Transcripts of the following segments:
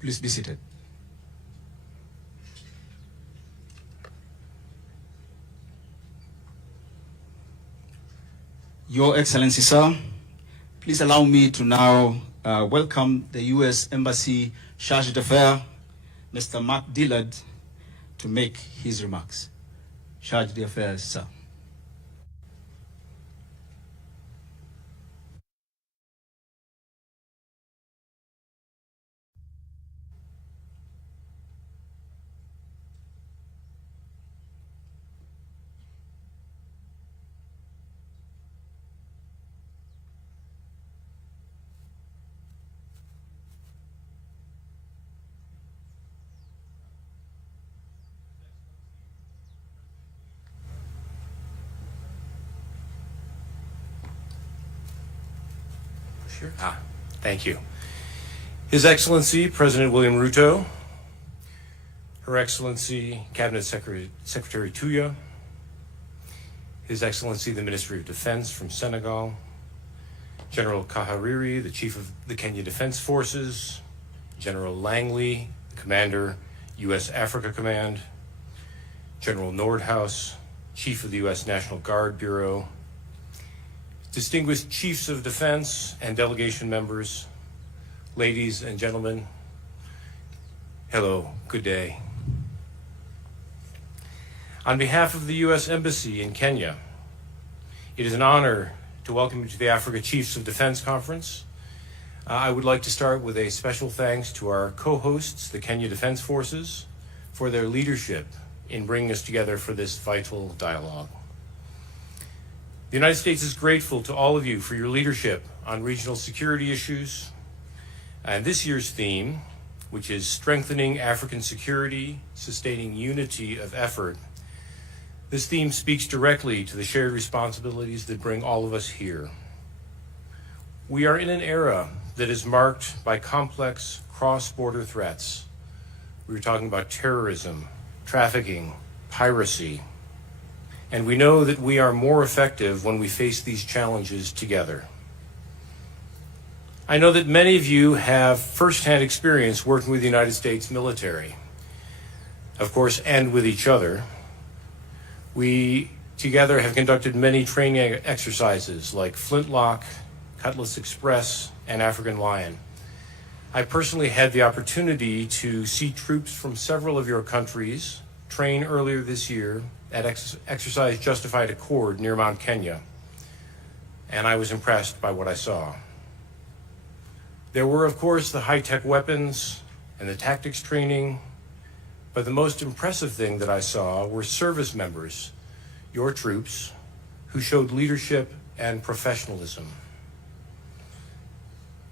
Please be seated. Your Excellency, sir, please allow me to now welcome the U.S. Embassy Charge d'Affaires, Mr. Mark Dillard, to make his remarks. Charge d'Affaires, sir. Sure. Thank you. His Excellency, President William Ruto, Her Excellency, Cabinet Secretary Tuya, His Excellency, the Ministry of Defense from Senegal, General Kahariri, the Chief of the Kenya Defense Forces, General Langley, Commander, U.S. Africa Command, General Nordhaus, Chief of the U.S. National Guard Bureau, distinguished Chiefs of Defense and delegation members, ladies and gentlemen, hello, good day. On behalf of the U.S. Embassy in Kenya, it is an honor to welcome you to the Africa Chiefs of Defense Conference. I would like to start with a special thanks to our co-hosts, the Kenya Defense Forces, for their leadership in bringing us together for this vital dialogue. The United States is grateful to all of you for your leadership on regional security issues. And this year's theme, which is strengthening African security, sustaining unity of effort, this theme speaks directly to the shared responsibilities that bring all of us here. We are in an era that is marked by complex cross-border threats. We were talking about terrorism, trafficking, piracy, and we know that we are more effective when we face these challenges together. I know that many of you have firsthand experience working with the United States military, of course, and with each other. We together have conducted many training exercises like Flintlock, Cutlass Express, and African Lion. I personally had the opportunity to see troops from several of your countries train earlier this year at Exercise Justified Accord near Mount Kenya, and I was impressed by what I saw. There were, of course, the high-tech weapons and the tactics training, but the most impressive thing that I saw were service members, your troops, who showed leadership and professionalism.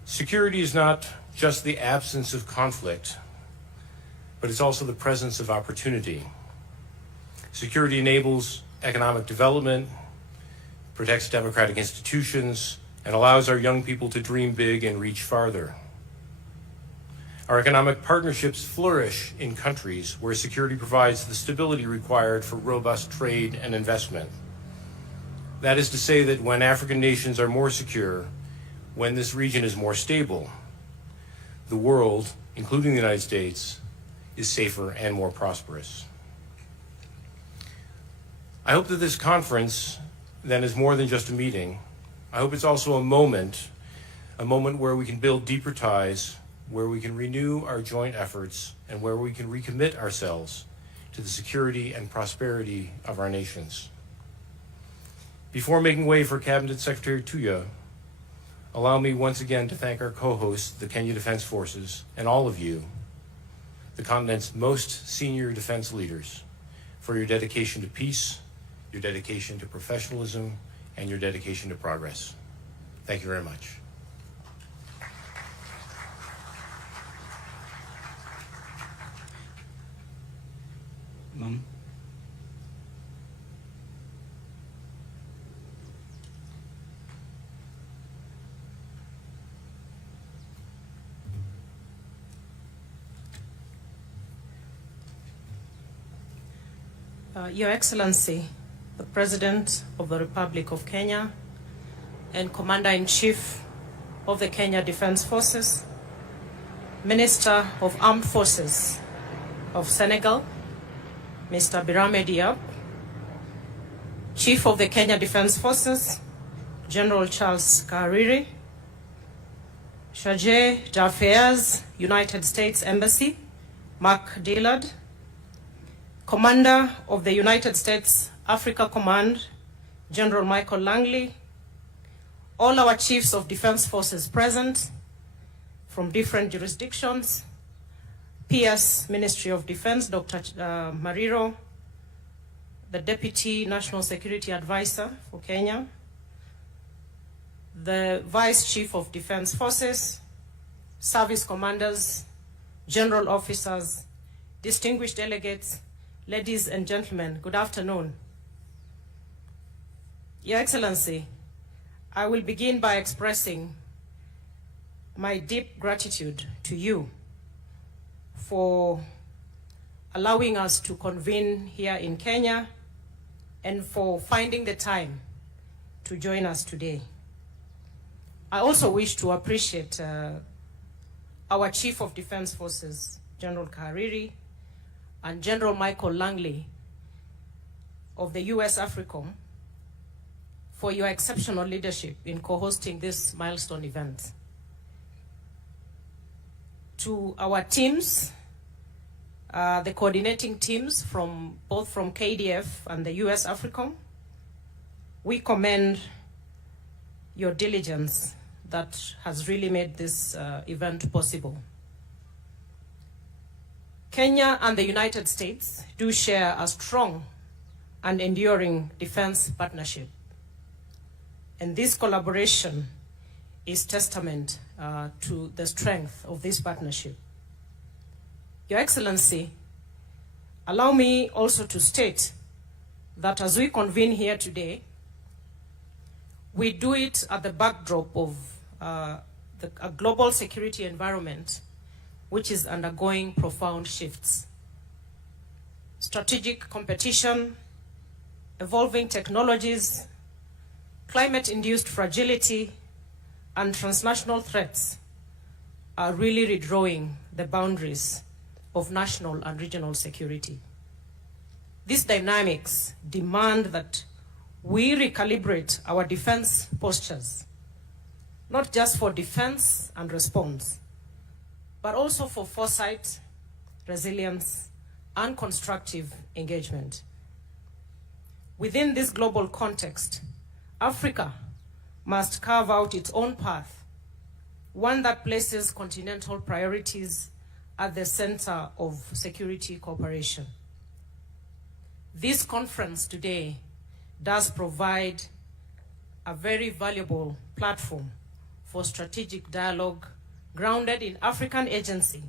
Security is not just the absence of conflict, but it's also the presence of opportunity. Security enables economic development, protects democratic institutions, and allows our young people to dream big and reach farther. Our economic partnerships flourish in countries where security provides the stability required for robust trade and investment. That is to say that when African nations are more secure, when this region is more stable, the world, including the United States, is safer and more prosperous. I hope that this conference then is more than just a meeting. I hope it's also a moment where we can build deeper ties, where we can renew our joint efforts, and where we can recommit ourselves to the security and prosperity of our nations. Before making way for Cabinet Secretary Tuya, allow me once again to thank our co-hosts, the Kenya Defense Forces, and all of you, the continent's most senior defense leaders, for your dedication to peace, your dedication to professionalism, and your dedication to progress. Thank you very much. Ma'am. Your Excellency, the President of the Republic of Kenya and Commander-in-Chief of the Kenya Defense Forces, Minister of Armed Forces of Senegal, Mr. Birame Diop, Chief of the Kenya Defense Forces, General Charles Kariri, Chargé d'Affaires, United States Embassy, Mark Dillard, Commander of the United States Africa Command, General Michael Langley, all our chiefs of defense forces present from different jurisdictions, PS Ministry of Defense, Dr. Mariro, the Deputy National Security Advisor for Kenya, the Vice Chief of Defense Forces, service commanders, general officers, distinguished delegates, ladies and gentlemen, good afternoon. Your Excellency, I will begin by expressing my deep gratitude to you for allowing us to convene here in Kenya and for finding the time to join us today. I also wish to appreciate our Chief of Defense Forces, General Kariri, and General Michael Langley of the U.S. AFRICOM for your exceptional leadership in co-hosting this milestone event. To our teams, the coordinating teams both from KDF and the U.S. AFRICOM, we commend your diligence that has really made this event possible. Kenya and the United States do share a strong and enduring defense partnership. And this collaboration is testament to the strength of this partnership. Your Excellency, allow me also to state that as we convene here today, we do it at the backdrop of a global security environment which is undergoing profound shifts. Strategic competition, evolving technologies, climate-induced fragility, and transnational threats are really redrawing the boundaries of national and regional security. These dynamics demand that we recalibrate our defense postures, not just for defense and response, but also for foresight, resilience, and constructive engagement. Within this global context, Africa must carve out its own path, one that places continental priorities at the center of security cooperation. This conference today does provide a very valuable platform for strategic dialogue grounded in African agency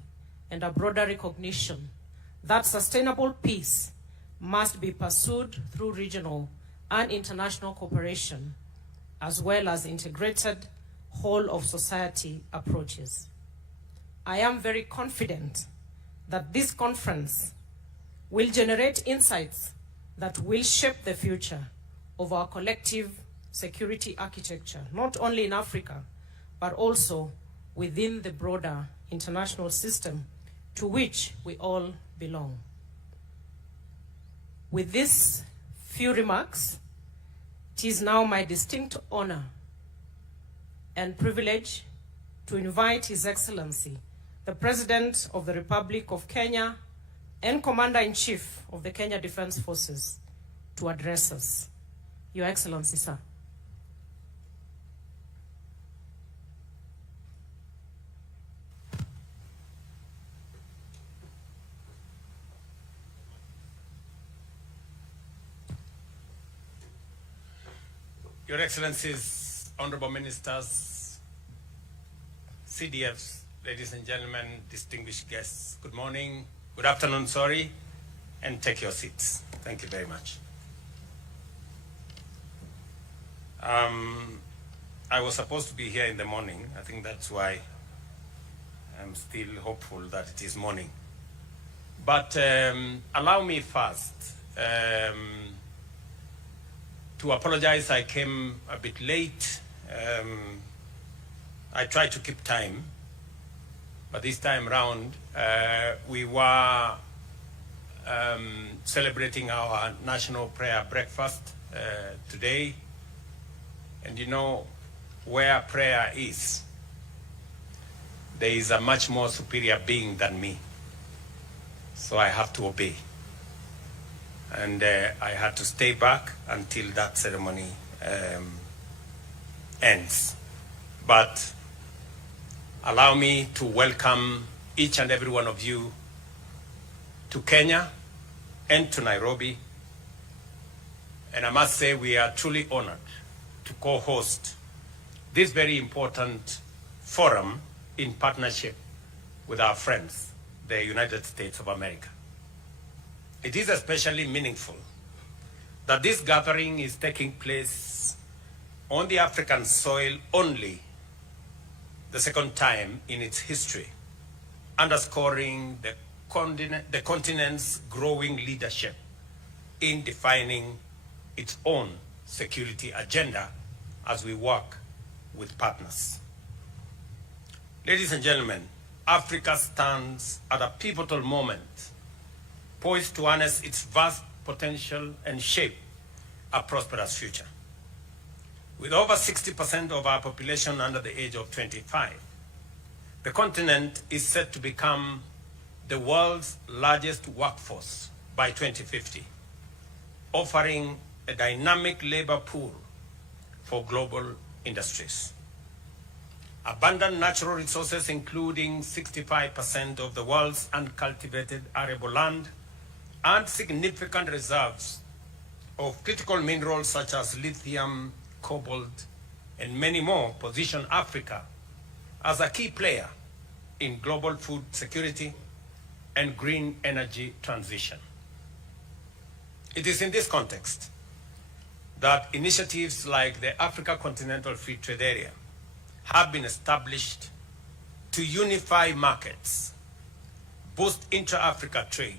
and a broader recognition that sustainable peace must be pursued through regional and international cooperation, as well as integrated whole-of-society approaches. I am very confident that this conference will generate insights that will shape the future of our collective security architecture, not only in Africa, but also within the broader international system to which we all belong. With these few remarks, it is now my distinct honor and privilege to invite His Excellency, the President of the Republic of Kenya and Commander-in-Chief of the Kenya Defense Forces, to address us. Your Excellency, sir. Your Excellencies, Honorable Ministers, CDFs, ladies and gentlemen, distinguished guests, good morning, good afternoon, sorry. and take your seats. Thank you very much. I was supposed to be here in the morning. I think that's why I'm still hopeful that it is morning. But allow me first to apologize. I came a bit late. I tried to keep time, but this time round we were celebrating our national prayer breakfast today. And you know, where prayer is, there is a much more superior being than me. So I have to obey. And I had to stay back until that ceremony ends. But allow me to welcome each and every one of you to Kenya and to Nairobi. And I must say we are truly honored to co-host this very important forum in partnership with our friends, the United States of America. It is especially meaningful that this gathering is taking place on the African soil only the second time in its history, underscoring the continent's growing leadership in defining its own security agenda as we work with partners. Ladies and gentlemen, Africa stands at a pivotal moment, poised to harness its vast potential and shape a prosperous future. With over 60% of our population under the age of 25, the continent is set to become the world's largest workforce by 2050, offering a dynamic labor pool for global industries. Abundant natural resources, including 65% of the world's uncultivated arable land, and significant reserves of critical minerals such as lithium, cobalt, and many more, position Africa as a key player in global food security and green energy transition. It is in this context that initiatives like the Africa Continental Free Trade Area have been established to unify markets, boost intra-Africa trade,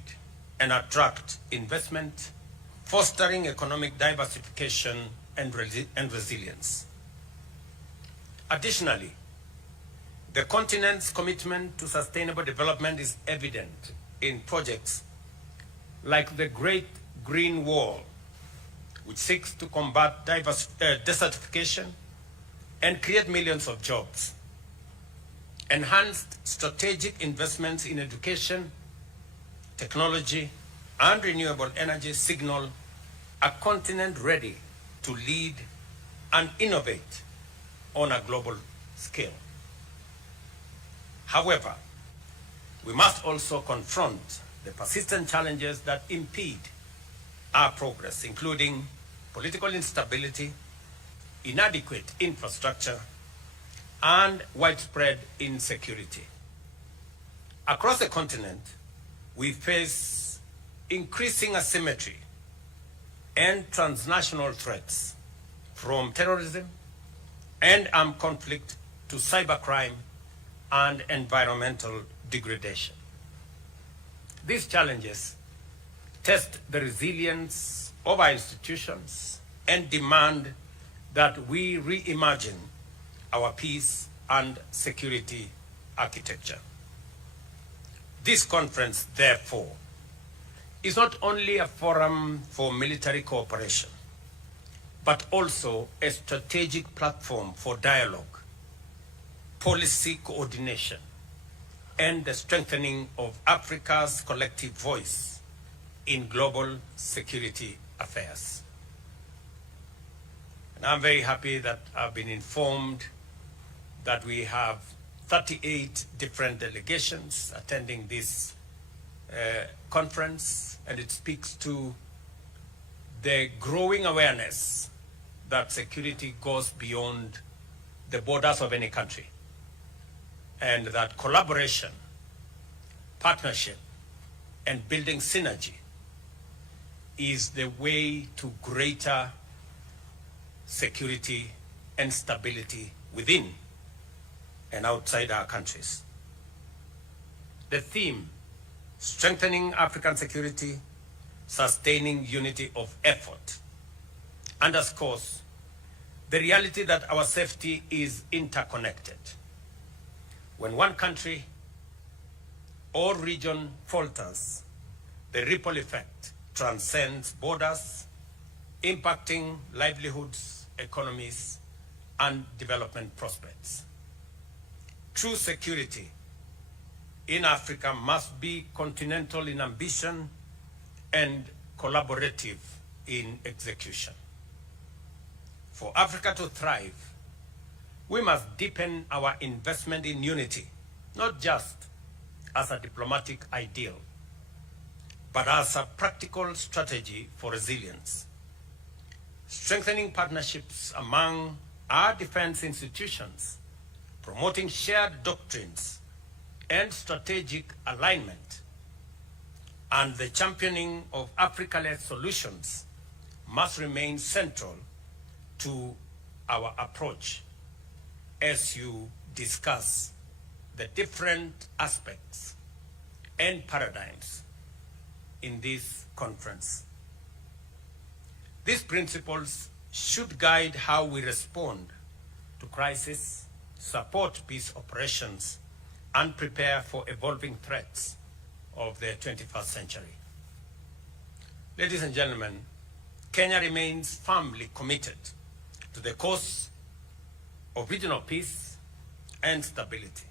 and attract investment, fostering economic diversification and resilience. Additionally, the continent's commitment to sustainable development is evident in projects like the Great Green Wall, which seeks to combat desertification and create millions of jobs. Enhanced strategic investments in education, technology, and renewable energy signal a continent ready to lead and innovate on a global scale. However, we must also confront the persistent challenges that impede our progress, including political instability, inadequate infrastructure, and widespread insecurity. Across the continent, we face increasing asymmetry and transnational threats, from terrorism and armed conflict to cybercrime and environmental degradation. These challenges test the resilience of our institutions and demand that we reimagine our peace and security architecture. This conference, therefore, is not only a forum for military cooperation, but also a strategic platform for dialogue, policy coordination, and the strengthening of Africa's collective voice in global security affairs. And I'm very happy that I've been informed that we have 38 different delegations attending this conference, and it speaks to the growing awareness that security goes beyond the borders of any country, and that collaboration, partnership, and building synergy is the way to greater security and stability within and outside our countries. The theme, strengthening African security, sustaining unity of effort, underscores the reality that our safety is interconnected. When one country or region falters, the ripple effect transcends borders, impacting livelihoods, economies, and development prospects. True security in Africa must be continental in ambition and collaborative in execution. For Africa to thrive, we must deepen our investment in unity, not just as a diplomatic ideal, but as a practical strategy for resilience. Strengthening partnerships among our defense institutions, promoting shared doctrines and strategic alignment, and the championing of Africa-led solutions must remain central to our approach as you discuss the different aspects and paradigms in this conference. These principles should guide how we respond to crisis, support peace operations, and prepare for evolving threats of the 21st century. Ladies and gentlemen, Kenya remains firmly committed to the cause of regional peace and stability.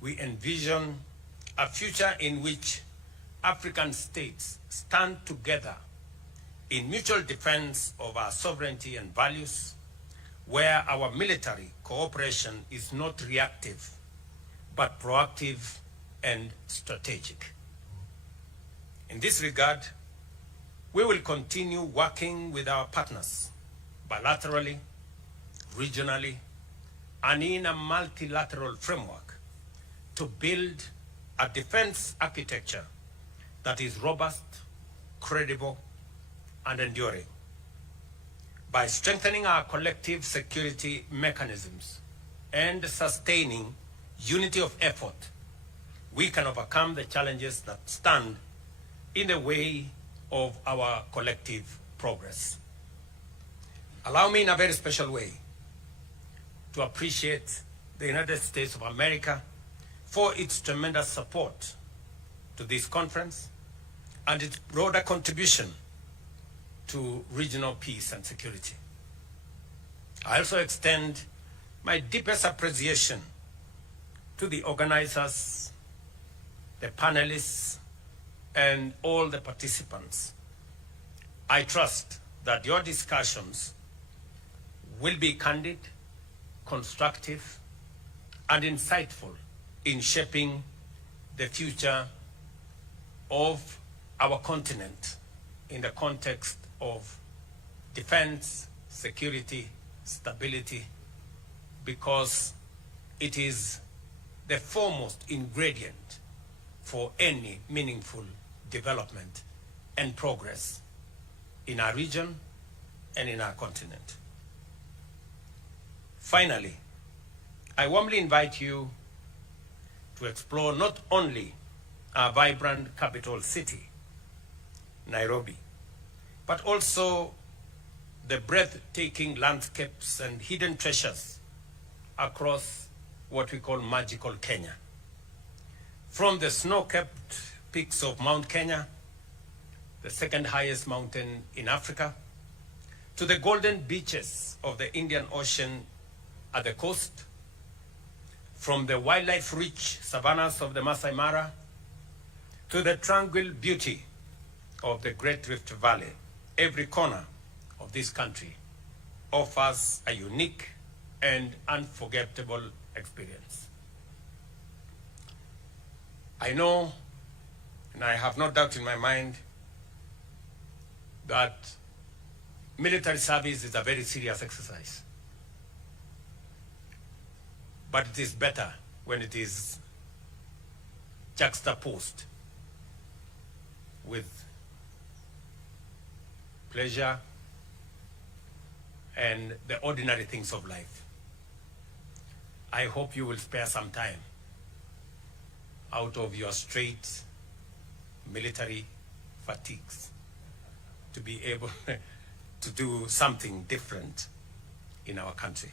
We envision a future in which African states stand together in mutual defense of our sovereignty and values, where our military cooperation is not reactive, but proactive and strategic. In this regard, we will continue working with our partners bilaterally, regionally, and in a multilateral framework to build a defense architecture that is robust, credible, and enduring. By strengthening our collective security mechanisms and sustaining unity of effort, we can overcome the challenges that stand in the way of our collective progress. Allow me in a very special way to appreciate the United States of America for its tremendous support to this conference and its broader contribution to regional peace and security. I also extend my deepest appreciation to the organizers, the panelists, and all the participants. I trust that your discussions will be candid, constructive, and insightful in shaping the future of our continent in the context of defense, security, stability, because it is the foremost ingredient for any meaningful development and progress in our region and in our continent. Finally, I warmly invite you to explore not only our vibrant capital city, Nairobi, but also the breathtaking landscapes and hidden treasures across what we call magical Kenya. From the snow-capped peaks of Mount Kenya, the second highest mountain in Africa, to the golden beaches of the Indian Ocean at the coast, from the wildlife-rich savannas of the Masai Mara, to the tranquil beauty of the Great Rift Valley, every corner of this country offers a unique and unforgettable experience. I know, and I have no doubt in my mind, that military service is a very serious exercise. But it is better when it is juxtaposed with pleasure, and the ordinary things of life. I hope you will spare some time out of your straight military fatigues to be able to do something different in our country.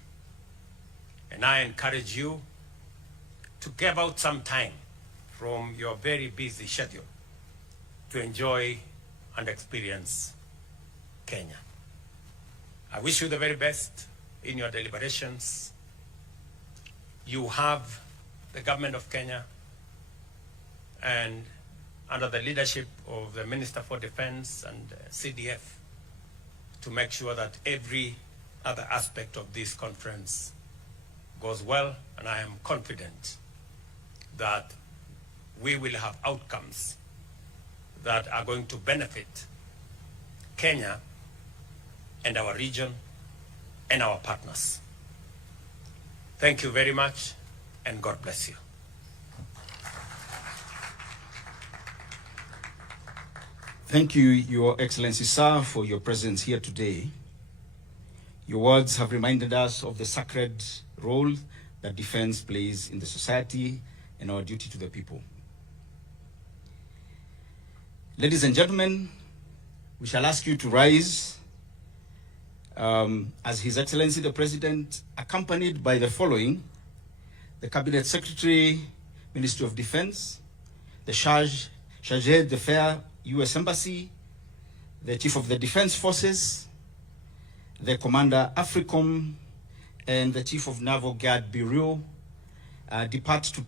And I encourage you to give out some time from your very busy schedule to enjoy and experience Kenya. I wish you the very best in your deliberations. You have the government of Kenya, and under the leadership of the Minister for Defense and CDF, to make sure that every other aspect of this conference goes well, and I am confident that we will have outcomes that are going to benefit Kenya and our region and our partners. Thank you very much, and God bless you. Thank you, Your Excellency, sir, for your presence here today. Your words have reminded us of the sacred role that defense plays in the society and our duty to the people. Ladies and gentlemen, we shall ask you to rise as His Excellency the President, accompanied by the following: the Cabinet Secretary, Ministry of Defense, the Chargé d'Affaires, U.S. Embassy, the Chief of the Defense Forces, the Commander AFRICOM, and the Chief of Naval Guard Bureau depart to